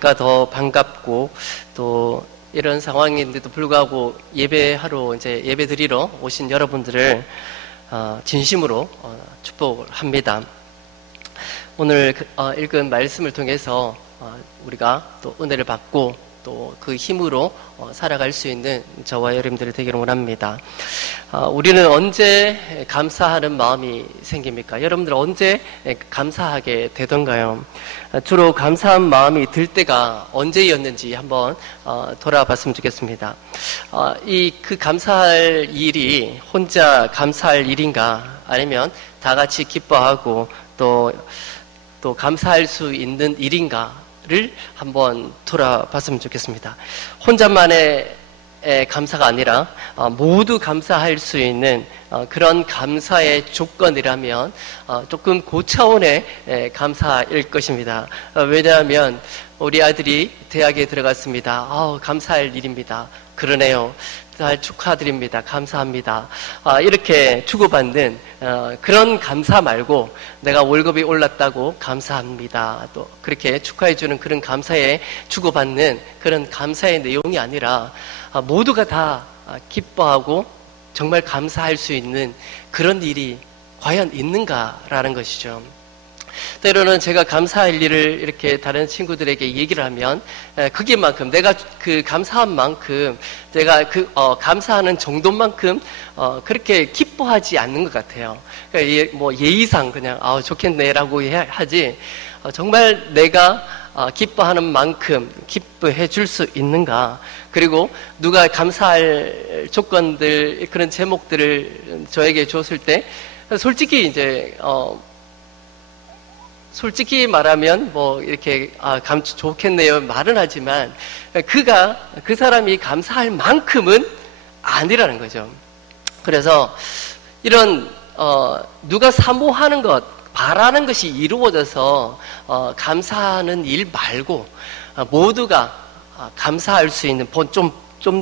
더 반갑고 또 이런 상황인데도 불구하고 예배하러 이제 예배 드리러 오신 여러분들을 진심으로 축복을 합니다. 오늘 읽은 말씀을 통해서 우리가 또 은혜를 받고 또 그 힘으로 살아갈 수 있는 저와 여러분들이 되기를 원합니다. 우리는 언제 감사하는 마음이 생깁니까? 여러분들 언제 감사하게 되던가요? 주로 감사한 마음이 들 때가 언제였는지 한번 돌아봤으면 좋겠습니다. 그 감사할 일이 혼자 감사할 일인가? 아니면 다 같이 기뻐하고 또 감사할 수 있는 일인가를 한번 돌아봤으면 좋겠습니다. 혼자만의 감사가 아니라 모두 감사할 수 있는 그런 감사의 조건이라면 조금 고차원의 감사일 것입니다. 왜냐하면 우리 아들이 대학에 들어갔습니다. 감사할 일입니다. 그러네요. 축하드립니다. 감사합니다. 이렇게 주고받는 그런 감사 말고 내가 월급이 올랐다고 감사합니다. 또 그렇게 축하해주는 그런 감사에 주고받는 그런 감사의 내용이 아니라 모두가 다 기뻐하고 정말 감사할 수 있는 그런 일이 과연 있는가라는 것이죠. 때로는 제가 감사할 일을 이렇게 다른 친구들에게 얘기를 하면 그게만큼 내가 그 감사한 만큼 내가 감사하는 정도만큼 그렇게 기뻐하지 않는 것 같아요. 그러니까 뭐 예의상 그냥 좋겠네라고 하지 정말 내가 기뻐하는 만큼 기뻐해 줄 수 있는가? 그리고 누가 감사할 조건들 그런 제목들을 저에게 줬을 때 솔직히 이제 솔직히 말하면 뭐 이렇게 좋겠네요 말은 하지만 그 사람이 감사할 만큼은 아니라는 거죠. 그래서 이런 누가 사모하는 것 바라는 것이 이루어져서 감사하는 일 말고 모두가 감사할 수 있는 좀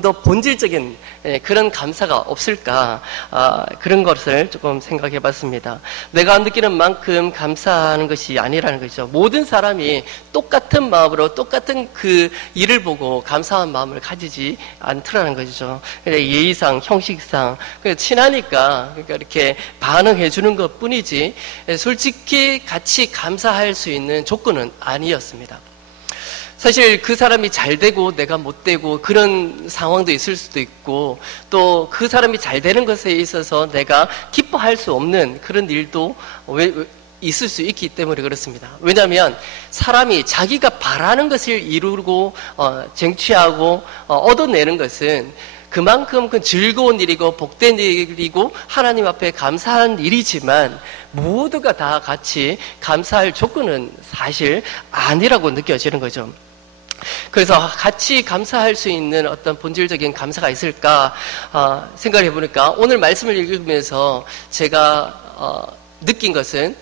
더 본질적인 그런 감사가 없을까 그런 것을 조금 생각해 봤습니다. 내가 느끼는 만큼 감사하는 것이 아니라는 거죠. 모든 사람이 똑같은 마음으로 똑같은 그 일을 보고 감사한 마음을 가지지 않더라는 것이죠. 예의상 형식상 친하니까 그러니까 이렇게 반응해 주는 것 뿐이지 솔직히 같이 감사할 수 있는 조건은 아니었습니다. 사실 그 사람이 잘 되고 내가 못 되고 그런 상황도 있을 수도 있고 또 그 사람이 잘 되는 것에 있어서 내가 기뻐할 수 없는 그런 일도 있을 수 있기 때문에 그렇습니다. 왜냐하면 사람이 자기가 바라는 것을 이루고 쟁취하고 얻어내는 것은 그만큼 즐거운 일이고 복된 일이고 하나님 앞에 감사한 일이지만 모두가 다 같이 감사할 조건은 사실 아니라고 느껴지는 거죠. 그래서 같이 감사할 수 있는 어떤 본질적인 감사가 있을까 생각해 보니까 오늘 말씀을 읽으면서 제가 느낀 것은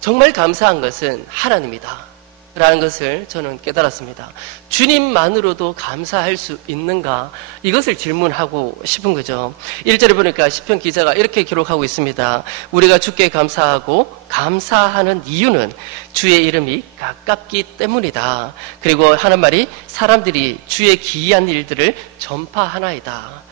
정말 감사한 것은 하나님이다 라는 것을 저는 깨달았습니다. 주님만으로도 감사할 수 있는가? 이것을 질문하고 싶은 거죠. 1절에 보니까 시편 기자가 이렇게 기록하고 있습니다. 우리가 주께 감사하고 감사하는 이유는 주의 이름이 가깝기 때문이다. 그리고 하는 말이 사람들이 주의 기이한 일들을 전파하나이다.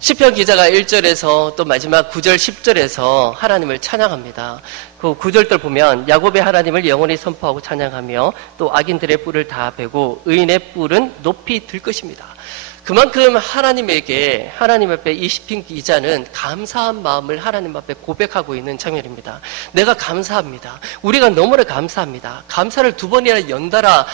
시편 기자가 1절에서 또 마지막 9절 10절에서 하나님을 찬양합니다. 그 9절들 보면 야곱의 하나님을 영원히 선포하고 찬양하며 또 악인들의 뿔을 다 베고 의인의 뿔은 높이 들 것입니다. 그만큼 하나님 앞에 이 시편 기자는 감사한 마음을 하나님 앞에 고백하고 있는 장면입니다. 내가 감사합니다. 우리가 너무나 감사합니다. 감사를 2번이나 연달아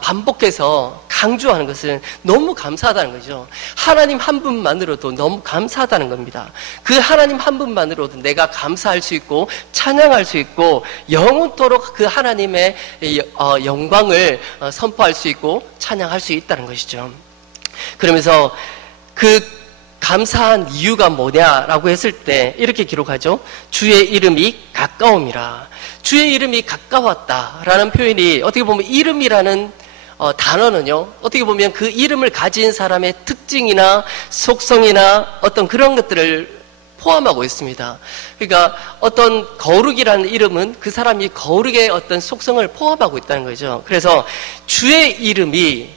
반복해서 강조하는 것은 너무 감사하다는 거죠. 하나님 한 분만으로도 너무 감사하다는 겁니다. 그 하나님 한 분만으로도 내가 감사할 수 있고 찬양할 수 있고 영원토록 그 하나님의 영광을 선포할 수 있고 찬양할 수 있다는 것이죠. 그러면서 그 감사한 이유가 뭐냐라고 했을 때 이렇게 기록하죠. 주의 이름이 가까움이라. 주의 이름이 가까웠다라는 표현이 어떻게 보면 이름이라는 단어는요. 어떻게 보면 그 이름을 가진 사람의 특징이나 속성이나 어떤 그런 것들을 포함하고 있습니다. 그러니까 어떤 거룩이라는 이름은 그 사람이 거룩의 어떤 속성을 포함하고 있다는 거죠. 그래서 주의 이름이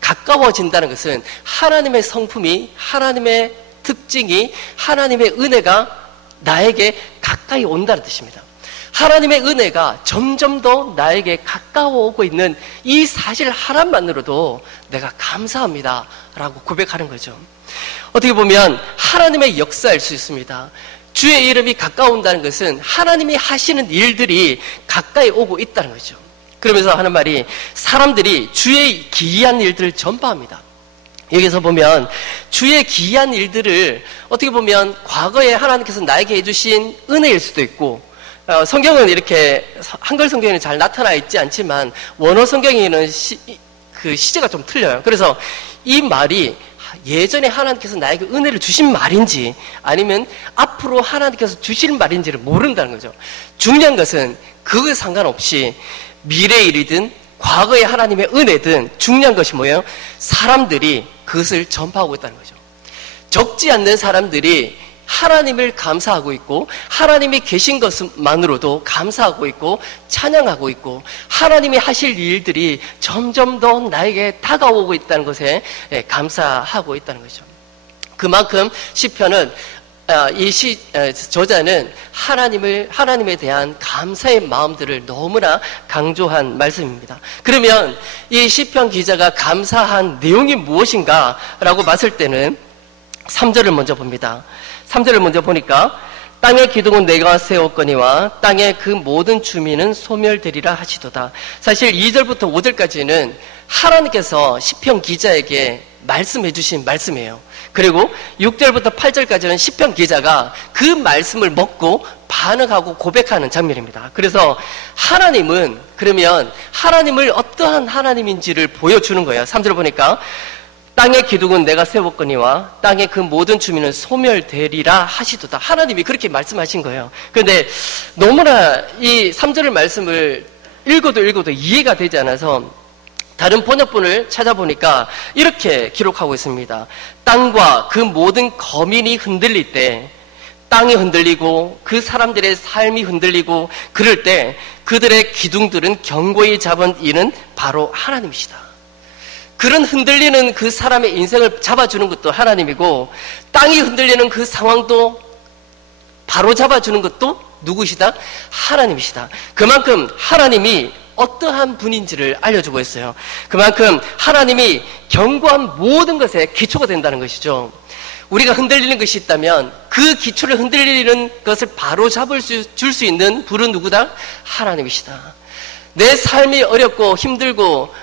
가까워진다는 것은 하나님의 성품이, 하나님의 특징이, 하나님의 은혜가 나에게 가까이 온다는 뜻입니다. 하나님의 은혜가 점점 더 나에게 가까워오고 있는 이 사실 하나만으로도 내가 감사합니다 라고 고백하는 거죠. 어떻게 보면 하나님의 역사일 수 있습니다. 주의 이름이 가까운다는 것은 하나님이 하시는 일들이 가까이 오고 있다는 거죠. 그러면서 하는 말이 사람들이 주의 기이한 일들을 전파합니다. 여기서 보면 주의 기이한 일들을 어떻게 보면 과거에 하나님께서 나에게 해주신 은혜일 수도 있고, 성경은 이렇게 한글 성경에는 잘 나타나 있지 않지만 원어 성경에는 그 시제가 좀 틀려요. 그래서 이 말이 예전에 하나님께서 나에게 은혜를 주신 말인지 아니면 앞으로 하나님께서 주실 말인지를 모른다는 거죠. 중요한 것은 그거에 상관없이 미래의 일이든 과거의 하나님의 은혜든 중요한 것이 뭐예요? 사람들이 그것을 전파하고 있다는 거죠. 적지 않는 사람들이 하나님을 감사하고 있고 하나님이 계신 것만으로도 감사하고 있고 찬양하고 있고 하나님이 하실 일들이 점점 더 나에게 다가오고 있다는 것에 감사하고 있다는 거죠. 그만큼 시편은 저자는 하나님에 대한 감사의 마음들을 너무나 강조한 말씀입니다. 그러면 이 시편 기자가 감사한 내용이 무엇인가라고 봤을 때는 3절을 먼저 봅니다. 3절을 먼저 보니까 땅의 기둥은 내가 세웠거니와 땅의 그 모든 주민은 소멸되리라 하시도다. 사실 2절부터 5절까지는 하나님께서 시편 기자에게 말씀해 주신 말씀이에요. 그리고 6절부터 8절까지는 시편 기자가 그 말씀을 먹고 반응하고 고백하는 장면입니다. 그래서 하나님은 그러면 하나님을 어떠한 하나님인지를 보여주는 거예요. 3절 보니까 땅의 기둥은 내가 세웠거니와 땅의 그 모든 주민은 소멸되리라 하시도다. 하나님이 그렇게 말씀하신 거예요. 그런데 너무나 이 3절의 말씀을 읽어도 이해가 되지 않아서 다른 번역본을 찾아보니까 이렇게 기록하고 있습니다. 땅과 그 모든 거민이 흔들릴 때, 땅이 흔들리고 그 사람들의 삶이 흔들리고 그럴 때 그들의 기둥들은 견고히 잡은 이는 바로 하나님이시다. 그런 흔들리는 그 사람의 인생을 잡아주는 것도 하나님이고 땅이 흔들리는 그 상황도 바로 잡아주는 것도 누구시다? 하나님이시다. 그만큼 하나님이 어떠한 분인지를 알려주고 있어요. 그만큼 하나님이 견고한 모든 것에 기초가 된다는 것이죠. 우리가 흔들리는 것이 있다면 그 기초를 흔들리는 것을 바로 줄 수 있는 분은 누구다? 하나님이시다. 내 삶이 어렵고 힘들고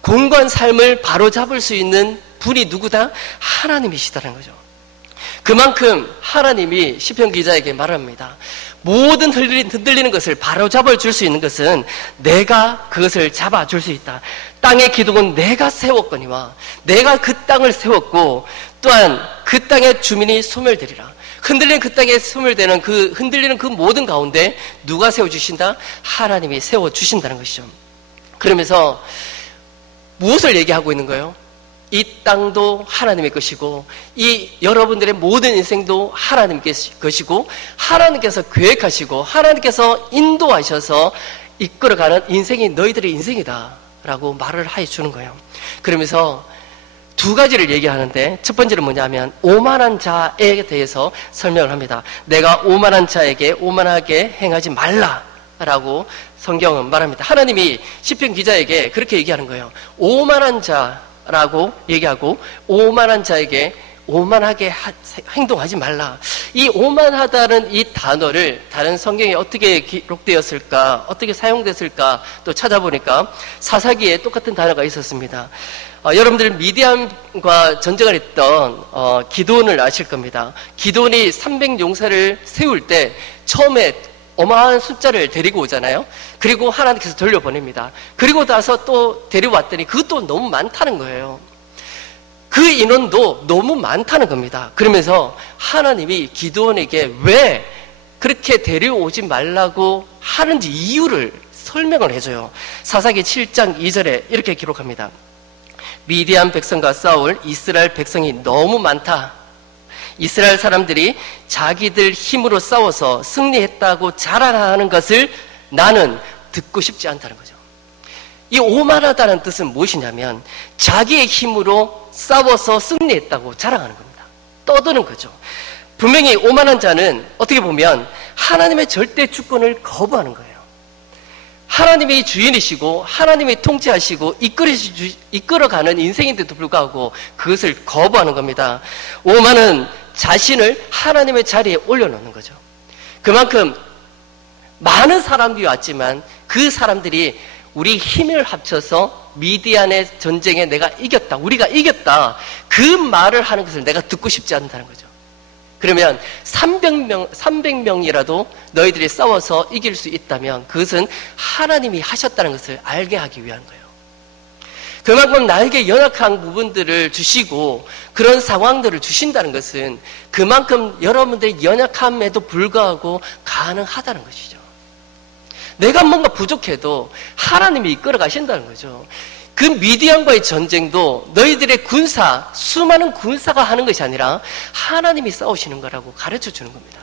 공고한 삶을 바로 잡을 수 있는 분이 누구다? 하나님이시다는 거죠. 그만큼 하나님이 시편 기자에게 말합니다. 모든 흔들리는 것을 바로 잡아줄 수 있는 것은 내가 그것을 잡아줄 수 있다. 땅의 기둥은 내가 세웠거니와 내가 그 땅을 세웠고 또한 그 땅의 주민이 소멸되리라. 흔들리는 그 땅에 소멸되는 그 흔들리는 그 모든 가운데 누가 세워주신다? 하나님이 세워주신다는 것이죠. 그러면서 무엇을 얘기하고 있는 거예요? 이 땅도 하나님의 것이고 이 여러분들의 모든 인생도 하나님의 것이고 하나님께서 계획하시고 하나님께서 인도하셔서 이끌어가는 인생이 너희들의 인생이다 라고 말을 해주는 거예요. 그러면서 두 가지를 얘기하는데 첫 번째는 뭐냐면 오만한 자에 대해서 설명을 합니다. 내가 오만한 자에게 오만하게 행하지 말라라고 성경은 말합니다. 하나님이 시편 기자에게 그렇게 얘기하는 거예요. 오만한 자라고 얘기하고 오만한 자에게 오만하게 행동하지 말라. 이 오만하다는 이 단어를 다른 성경에 어떻게 기록되었을까, 어떻게 사용됐을까 또 찾아보니까 사사기에 똑같은 단어가 있었습니다. 여러분들 미디안과 전쟁을 했던 기드온을 아실 겁니다. 기드온이 300용사를 세울 때 처음에 어마어마한 숫자를 데리고 오잖아요. 그리고 하나님께서 돌려보냅니다. 그리고 나서 또 데려왔더니 그것도 너무 많다는 거예요. 그 인원도 너무 많다는 겁니다. 그러면서 하나님이 기드온에게 왜 그렇게 데려오지 말라고 하는지 이유를 설명을 해줘요. 사사기 7장 2절에 이렇게 기록합니다. 미디안 백성과 싸울 이스라엘 백성이 너무 많다. 이스라엘 사람들이 자기들 힘으로 싸워서 승리했다고 자랑하는 것을 나는 듣고 싶지 않다는 거죠. 이 오만하다는 뜻은 무엇이냐면 자기의 힘으로 싸워서 승리했다고 자랑하는 겁니다. 떠드는 거죠. 분명히 오만한 자는 어떻게 보면 하나님의 절대 주권을 거부하는 거예요. 하나님이 주인이시고 하나님이 통치하시고 이끌어가는 인생인데도 불구하고 그것을 거부하는 겁니다. 오만은 자신을 하나님의 자리에 올려놓는 거죠. 그만큼 많은 사람들이 왔지만 그 사람들이 우리 힘을 합쳐서 미디안의 전쟁에 내가 이겼다, 우리가 이겼다, 그 말을 하는 것을 내가 듣고 싶지 않다는 거죠. 그러면 300명이라도 너희들이 싸워서 이길 수 있다면 그것은 하나님이 하셨다는 것을 알게 하기 위한 거예요. 그만큼 나에게 연약한 부분들을 주시고 그런 상황들을 주신다는 것은 그만큼 여러분들의 연약함에도 불구하고 가능하다는 것이죠. 내가 뭔가 부족해도 하나님이 이끌어 가신다는 거죠. 그 미디안과의 전쟁도 너희들의 군사, 수많은 군사가 하는 것이 아니라 하나님이 싸우시는 거라고 가르쳐 주는 겁니다.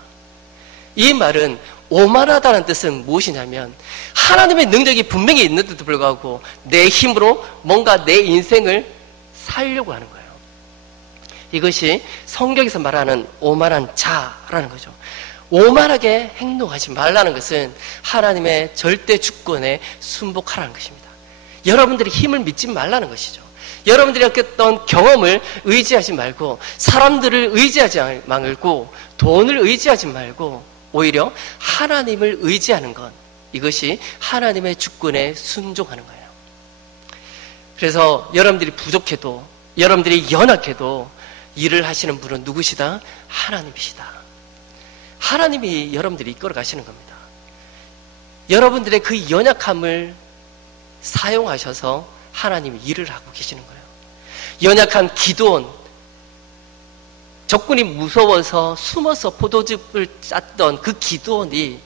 이 말은 오만하다는 뜻은 무엇이냐면 하나님의 능력이 분명히 있는데도 불구하고 내 힘으로 뭔가 내 인생을 살려고 하는 거예요. 이것이 성경에서 말하는 오만한 자라는 거죠. 오만하게 행동하지 말라는 것은 하나님의 절대 주권에 순복하라는 것입니다. 여러분들이 힘을 믿지 말라는 것이죠. 여러분들이 어떤 경험을 의지하지 말고 사람들을 의지하지 말고 돈을 의지하지 말고 오히려 하나님을 의지하는 것, 이것이 하나님의 주권에 순종하는 거예요. 그래서 여러분들이 부족해도 여러분들이 연약해도 일을 하시는 분은 누구시다? 하나님이시다. 하나님이 여러분들이 이끌어 가시는 겁니다. 여러분들의 그 연약함을 사용하셔서 하나님이 일을 하고 계시는 거예요. 연약한 기드온, 적군이 무서워서 숨어서 포도즙을 짰던 그 기드온이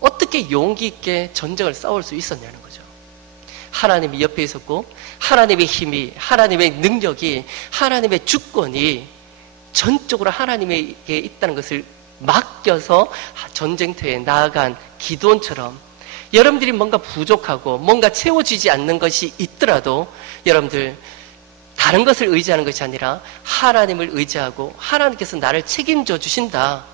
어떻게 용기 있게 전쟁을 싸울 수 있었냐는 거죠. 하나님이 옆에 있었고 하나님의 힘이, 하나님의 능력이, 하나님의 주권이 전적으로 하나님에게 있다는 것을 맡겨서 전쟁터에 나아간 기드온처럼 여러분들이 뭔가 부족하고 뭔가 채워지지 않는 것이 있더라도 여러분들 다른 것을 의지하는 것이 아니라 하나님을 의지하고 하나님께서 나를 책임져 주신다,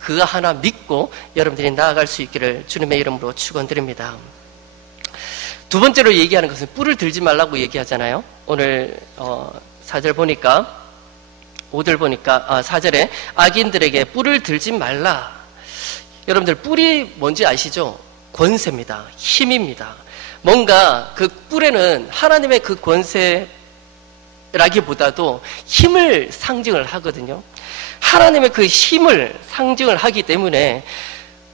그거 하나 믿고 여러분들이 나아갈 수 있기를 주님의 이름으로 축원드립니다. 두 번째로 얘기하는 것은 뿔을 들지 말라고 얘기하잖아요. 오늘 4절 보니까 5절 보니까 4절에 악인들에게 뿔을 들지 말라. 여러분들 뿔이 뭔지 아시죠? 권세입니다. 힘입니다. 뭔가 그 뿔에는 하나님의 그 권세라기보다도 힘을 상징을 하거든요. 하나님의 그 힘을 상징을 하기 때문에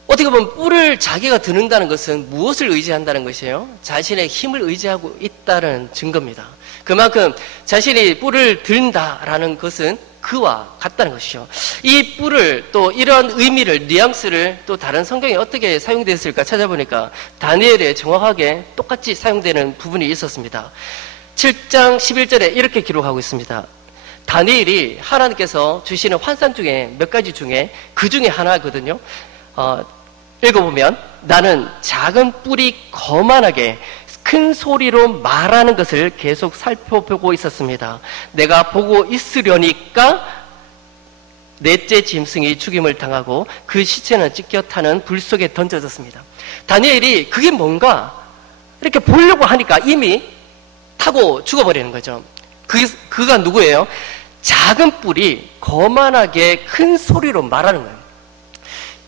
어떻게 보면 뿔을 자기가 드는다는 것은 무엇을 의지한다는 것이에요? 자신의 힘을 의지하고 있다는 증거입니다. 그만큼 자신이 뿔을 든다라는 것은 그와 같다는 것이죠. 이 뿔을 또 이런 의미를, 뉘앙스를 또 다른 성경에 어떻게 사용되었을까 찾아보니까 다니엘에 정확하게 똑같이 사용되는 부분이 있었습니다. 7장 11절에 이렇게 기록하고 있습니다. 다니엘이 하나님께서 주시는 환상 중에 몇 가지 중에 그 중에 하나거든요. 읽어보면 나는 작은 뿔이 거만하게 큰 소리로 말하는 것을 계속 살펴보고 있었습니다. 내가 보고 있으려니까 넷째 짐승이 죽임을 당하고 그 시체는 찢겨 타는 불 속에 던져졌습니다. 다니엘이 그게 뭔가 이렇게 보려고 하니까 이미 타고 죽어버리는 거죠. 그가 누구예요? 작은 뿔이 거만하게 큰 소리로 말하는 거예요.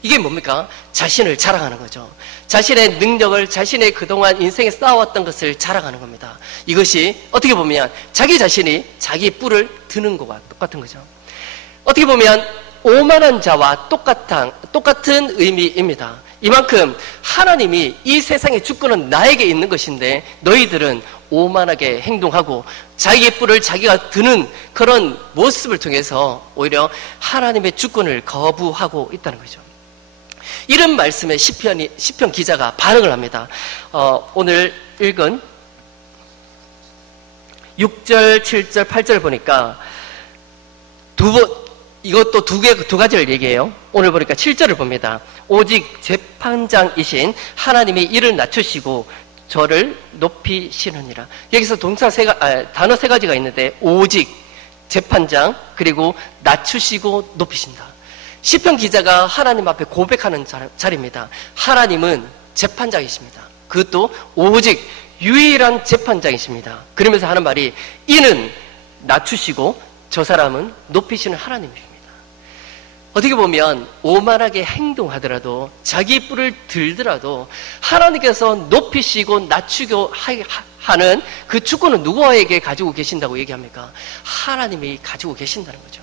이게 뭡니까? 자신을 자랑하는 거죠. 자신의 능력을, 자신의 그동안 인생에 쌓아왔던 것을 자랑하는 겁니다. 이것이 어떻게 보면 자기 자신이 자기 뿔을 드는 것과 똑같은 거죠. 어떻게 보면 오만한 자와 똑같은 의미입니다. 이만큼 하나님이 이 세상의 주권은 나에게 있는 것인데 너희들은 오만하게 행동하고 자기의 뿔을 자기가 드는 그런 모습을 통해서 오히려 하나님의 주권을 거부하고 있다는 거죠. 이런 말씀에 시편 기자가 반응을 합니다. 오늘 읽은 6절, 7절, 8절 보니까 이것도 두 가지를 얘기해요. 오늘 보니까 7절을 봅니다. 오직 재판장이신 하나님이 이를 낮추시고 저를 높이시느니라. 여기서 단어 세 가지가 있는데 오직, 재판장, 그리고 낮추시고 높이신다. 시편 기자가 하나님 앞에 고백하는 자리입니다. 하나님은 재판장이십니다. 그것도 오직 유일한 재판장이십니다. 그러면서 하는 말이 이는 낮추시고 저 사람은 높이시는 하나님이십니다. 어떻게 보면 오만하게 행동하더라도 자기 뿔을 들더라도 하나님께서 높이시고 낮추고 하는 그 주권은 누구에게 가지고 계신다고 얘기합니까? 하나님이 가지고 계신다는 거죠.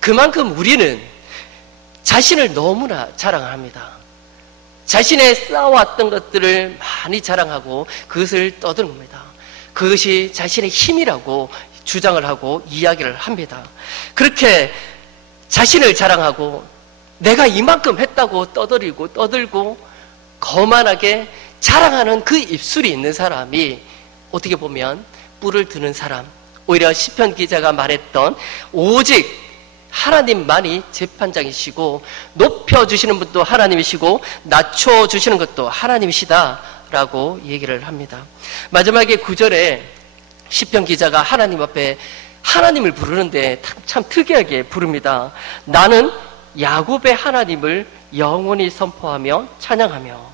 그만큼 우리는 자신을 너무나 자랑합니다. 자신의 쌓아왔던 것들을 많이 자랑하고 그것을 떠들습니다. 그것이 자신의 힘이라고 주장을 하고 이야기를 합니다. 그렇게 자신을 자랑하고 내가 이만큼 했다고 떠들고 거만하게 자랑하는 그 입술이 있는 사람이 어떻게 보면 뿔을 드는 사람, 오히려 시편 기자가 말했던 오직 하나님만이 재판장이시고 높여주시는 분도 하나님이시고 낮춰주시는 것도 하나님이시다라고 얘기를 합니다. 마지막에 9절에 시편 기자가 하나님 앞에 하나님을 부르는데 참 특이하게 부릅니다. 나는 야곱의 하나님을 영원히 선포하며 찬양하며.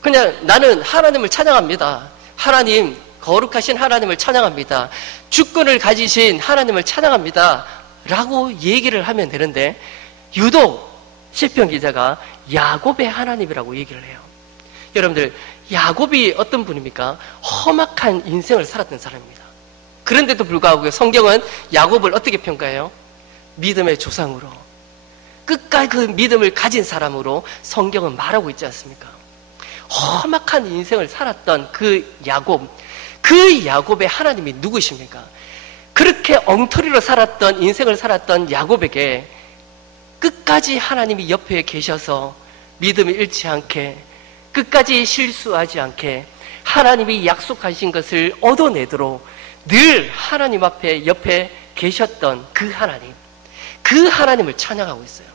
그냥 나는 하나님을 찬양합니다. 하나님, 거룩하신 하나님을 찬양합니다. 주권을 가지신 하나님을 찬양합니다. 라고 얘기를 하면 되는데 유독 시편 기자가 야곱의 하나님이라고 얘기를 해요. 여러분들, 야곱이 어떤 분입니까? 험악한 인생을 살았던 사람입니다. 그런데도 불구하고 성경은 야곱을 어떻게 평가해요? 믿음의 조상으로, 끝까지 그 믿음을 가진 사람으로 성경은 말하고 있지 않습니까? 험악한 인생을 살았던 그 야곱의 하나님이 누구십니까? 그렇게 엉터리로 살았던 인생을 살았던 야곱에게 끝까지 하나님이 옆에 계셔서 믿음을 잃지 않게, 끝까지 실수하지 않게 하나님이 약속하신 것을 얻어내도록 늘 하나님 앞에 옆에 계셨던 그 하나님을 찬양하고 있어요.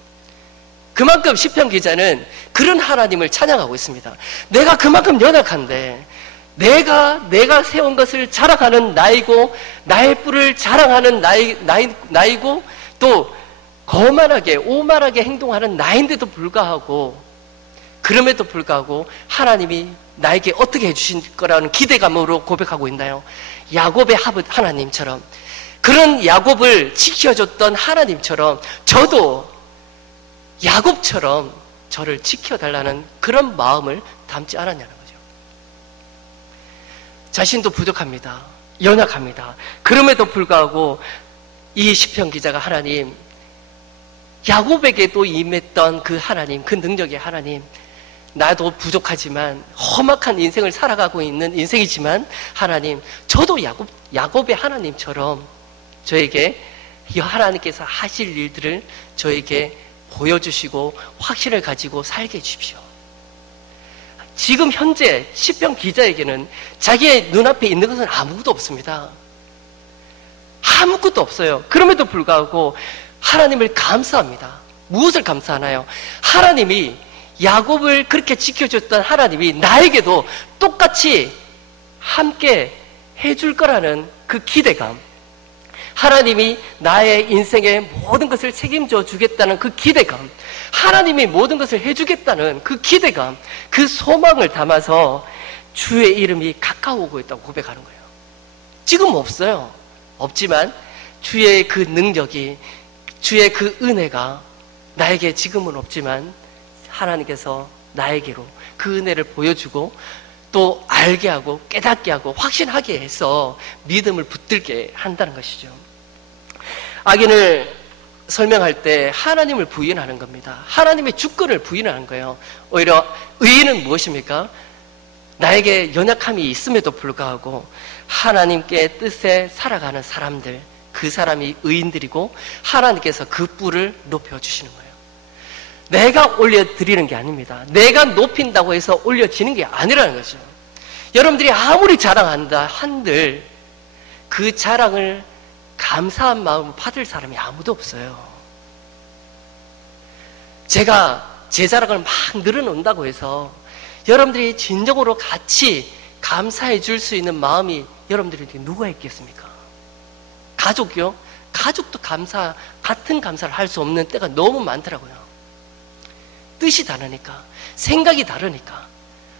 그만큼 시편 기자는 그런 하나님을 찬양하고 있습니다. 내가 그만큼 연약한데 내가 세운 것을 자랑하는 나이고 나의 뿔을 자랑하는 나이고 또 거만하게 오만하게 행동하는 나인데도 불구하고, 그럼에도 불구하고 하나님이 나에게 어떻게 해주신 거라는 기대감으로 고백하고 있나요? 야곱의 하나님처럼, 그런 야곱을 지켜줬던 하나님처럼 저도 야곱처럼 저를 지켜달라는 그런 마음을 담지 않았냐는 거죠. 자신도 부족합니다. 연약합니다. 그럼에도 불구하고 이 시편 기자가 하나님, 야곱에게도 임했던 그 하나님, 그 능력의 하나님, 나도 부족하지만 험악한 인생을 살아가고 있는 인생이지만 하나님, 저도 야곱의 하나님처럼 저에게 하나님께서 하실 일들을 저에게 보여주시고 확신을 가지고 살게 해주십시오. 지금 현재 시편 기자에게는 자기의 눈앞에 있는 것은 아무것도 없습니다. 아무것도 없어요. 그럼에도 불구하고 하나님을 감사합니다. 무엇을 감사하나요? 하나님이 야곱을 그렇게 지켜줬던 하나님이 나에게도 똑같이 함께 해줄 거라는 그 기대감, 하나님이 나의 인생의 모든 것을 책임져 주겠다는 그 기대감, 하나님이 모든 것을 해주겠다는 그 기대감, 그 소망을 담아서 주의 이름이 가까워오고 있다고 고백하는 거예요. 지금 없어요. 없지만 주의 그 능력이, 주의 그 은혜가 나에게 지금은 없지만 하나님께서 나에게로 그 은혜를 보여주고 또 알게 하고 깨닫게 하고 확신하게 해서 믿음을 붙들게 한다는 것이죠. 악인을 설명할 때 하나님을 부인하는 겁니다. 하나님의 주권을 부인하는 거예요. 오히려 의인은 무엇입니까? 나에게 연약함이 있음에도 불구하고 하나님께 뜻에 살아가는 사람들, 그 사람이 의인들이고 하나님께서 그 뿔을 높여주시는 거예요. 내가 올려드리는 게 아닙니다. 내가 높인다고 해서 올려지는 게 아니라는 거죠. 여러분들이 아무리 자랑한다 한들 그 자랑을 감사한 마음을 받을 사람이 아무도 없어요. 제가 제 자랑을 막 늘어놓는다고 해서 여러분들이 진정으로 같이 감사해 줄 수 있는 마음이 여러분들에게 누가 있겠습니까? 가족이요? 가족도 같은 감사를 할 수 없는 때가 너무 많더라고요. 뜻이 다르니까, 생각이 다르니까,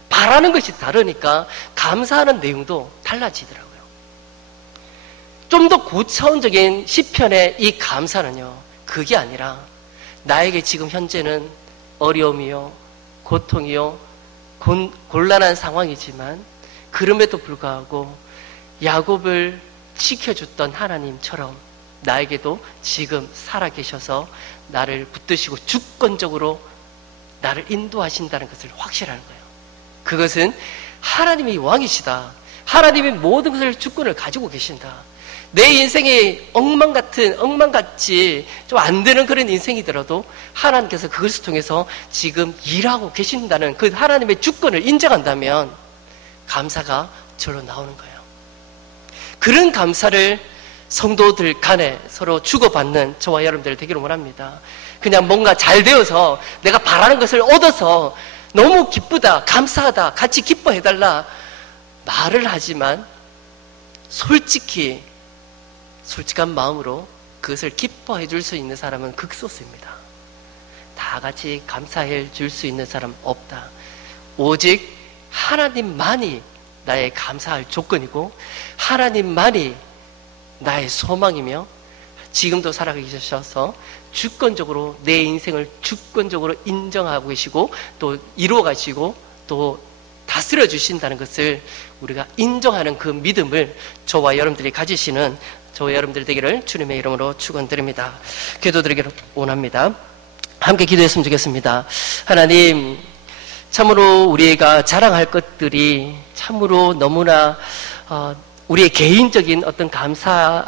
바라는 것이 다르니까 감사하는 내용도 달라지더라고요. 좀 더 고차원적인 시편의 이 감사는요, 그게 아니라 나에게 지금 현재는 어려움이요, 고통이요, 곤란한 상황이지만 그럼에도 불구하고 야곱을 지켜줬던 하나님처럼 나에게도 지금 살아계셔서 나를 붙드시고 주권적으로 나를 인도하신다는 것을 확실하는 거예요. 그것은 하나님이 왕이시다. 하나님이 모든 것을 주권을 가지고 계신다. 내 인생이 엉망같이 좀 안 되는 그런 인생이더라도 하나님께서 그것을 통해서 지금 일하고 계신다는 그 하나님의 주권을 인정한다면 감사가 절로 나오는 거예요. 그런 감사를 성도들 간에 서로 주고받는 저와 여러분들 되기를 원합니다. 그냥 뭔가 잘 되어서 내가 바라는 것을 얻어서 너무 기쁘다, 감사하다, 같이 기뻐해달라 말을 하지만 솔직한 마음으로 그것을 기뻐해 줄 수 있는 사람은 극소수입니다. 다 같이 감사해 줄 수 있는 사람 없다. 오직 하나님만이 나의 감사할 조건이고 하나님만이 나의 소망이며 지금도 살아계셔서 주권적으로 내 인생을 주권적으로 인정하고 계시고 또 이루어 가시고 또 다스려 주신다는 것을 우리가 인정하는 그 믿음을 저와 여러분들이 가지시는 저와 여러분들 되기를 주님의 이름으로 축원드립니다. 기도드리기를 원합니다. 함께 기도했으면 좋겠습니다. 하나님, 참으로 우리가 자랑할 것들이 참으로 너무나 우리의 개인적인 어떤 감사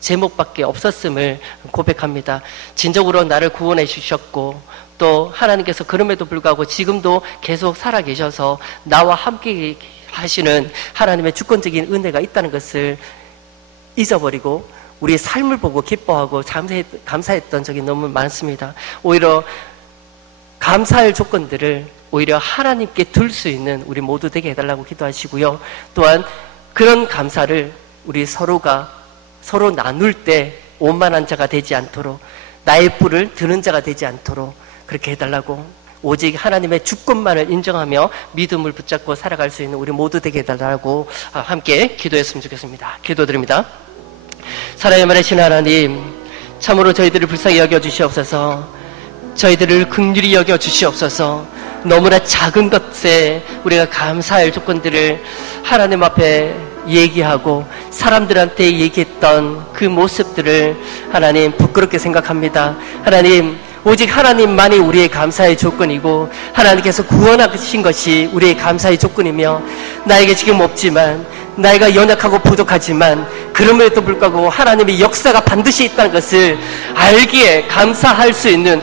제목밖에 없었음을 고백합니다. 진정으로 나를 구원해 주셨고 또 하나님께서 그럼에도 불구하고 지금도 계속 살아계셔서 나와 함께 하시는 하나님의 주권적인 은혜가 있다는 것을 잊어버리고 우리의 삶을 보고 기뻐하고 감사했던 적이 너무 많습니다. 오히려 감사할 조건들을 오히려 하나님께 둘 수 있는 우리 모두 되게 해달라고 기도하시고요. 또한 그런 감사를 우리 서로가 서로 나눌 때 오만한 자가 되지 않도록 나의 뿔을 드는 자가 되지 않도록 그렇게 해달라고 오직 하나님의 주권만을 인정하며 믿음을 붙잡고 살아갈 수 있는 우리 모두 되게 해달라고 함께 기도했으면 좋겠습니다. 기도드립니다. 사랑의 많으신 하나님, 참으로 저희들을 불쌍히 여겨주시옵소서. 저희들을 긍휼히 여겨주시옵소서. 너무나 작은 것에 우리가 감사할 조건들을 하나님 앞에 얘기하고 사람들한테 얘기했던 그 모습들을 하나님 부끄럽게 생각합니다. 하나님, 오직 하나님만이 우리의 감사의 조건이고 하나님께서 구원하신 것이 우리의 감사의 조건이며 나에게 지금 없지만 나이가 연약하고 부족하지만 그럼에도 불구하고 하나님의 역사가 반드시 있다는 것을 알기에 감사할 수 있는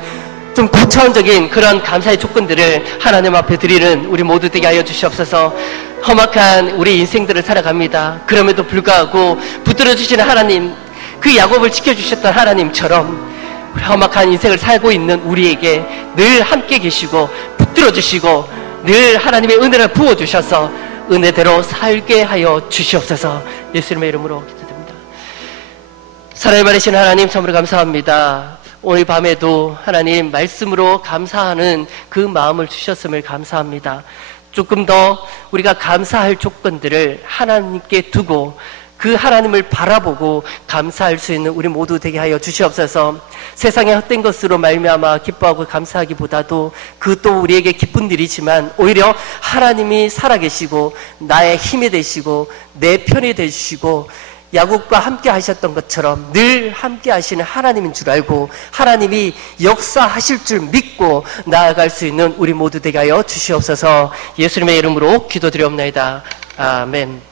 좀 고차원적인 그런 감사의 조건들을 하나님 앞에 드리는 우리 모두 되게 하여 주시옵소서. 험악한 우리 인생들을 살아갑니다. 그럼에도 불구하고 붙들어 주시는 하나님, 그 야곱을 지켜주셨던 하나님처럼 험악한 인생을 살고 있는 우리에게 늘 함께 계시고 붙들어 주시고 늘 하나님의 은혜를 부어주셔서 은혜대로 살게 하여 주시옵소서. 예수님의 이름으로 기도드립니다. 사랑이 많으신 하나님, 참으로 감사합니다. 오늘 밤에도 하나님 말씀으로 감사하는 그 마음을 주셨음을 감사합니다. 조금 더 우리가 감사할 조건들을 하나님께 두고 그 하나님을 바라보고 감사할 수 있는 우리 모두 되게 하여 주시옵소서. 세상의 헛된 것으로 말미암아 기뻐하고 감사하기보다도 그것도 우리에게 기쁜 일이지만 오히려 하나님이 살아계시고 나의 힘이 되시고 내 편이 되시고 야곱과 함께 하셨던 것처럼 늘 함께 하시는 하나님인 줄 알고 하나님이 역사하실 줄 믿고 나아갈 수 있는 우리 모두 되게 하여 주시옵소서. 예수님의 이름으로 기도드리옵나이다. 아멘.